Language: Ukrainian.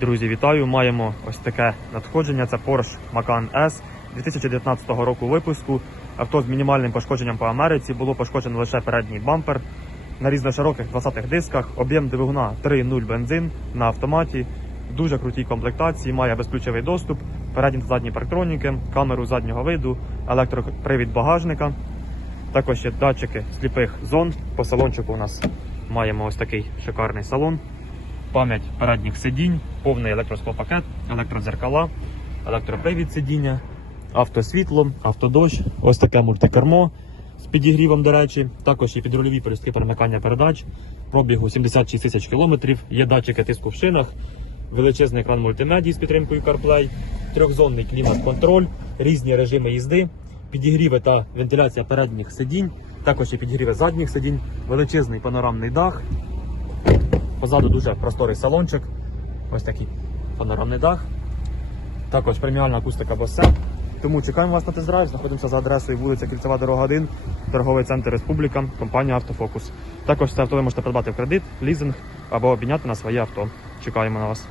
Друзі, вітаю! Маємо ось таке надходження. Це Porsche Macan S 2019 року випуску. Авто з мінімальним пошкодженням по Америці. Було пошкоджено лише передній бампер. На різношироких 20-х дисках. Об'єм двигуна 3.0 бензин на автоматі. В дуже крутій комплектації. Має безключовий доступ, передні та задні парктроніки, камеру заднього виду, електропривід багажника. Також є датчики сліпих зон. По салончику у нас маємо ось такий шикарний салон пам'ять передніх сидінь, повний електросклопакет, електродзеркала, електропривід сидіння, автосвітло, автодощ, ось таке мультикермо з підігрівом, до речі, також є підрульові полюстки перемикання передач, пробігу 76 тисяч кілометрів, є датчики тиску в шинах, величезний екран мультимедії з підтримкою CarPlay, трьохзонний клімат-контроль, різні режими їзди, підігріви та вентиляція передніх сидінь, також є підігріви задніх сидінь, величезний панорамний дах, Позаду дуже просторий салончик. Ось такий панорамний дах. Також преміальна акустика Bose. Тому чекаємо вас на тест-драйв. Знаходимося за адресою вулиця Кільцева дорога 1, торговий центр Республіка, компанія Автофокус. Також це авто ви можете придбати в кредит, лізинг або обміняти на своє авто. Чекаємо на вас.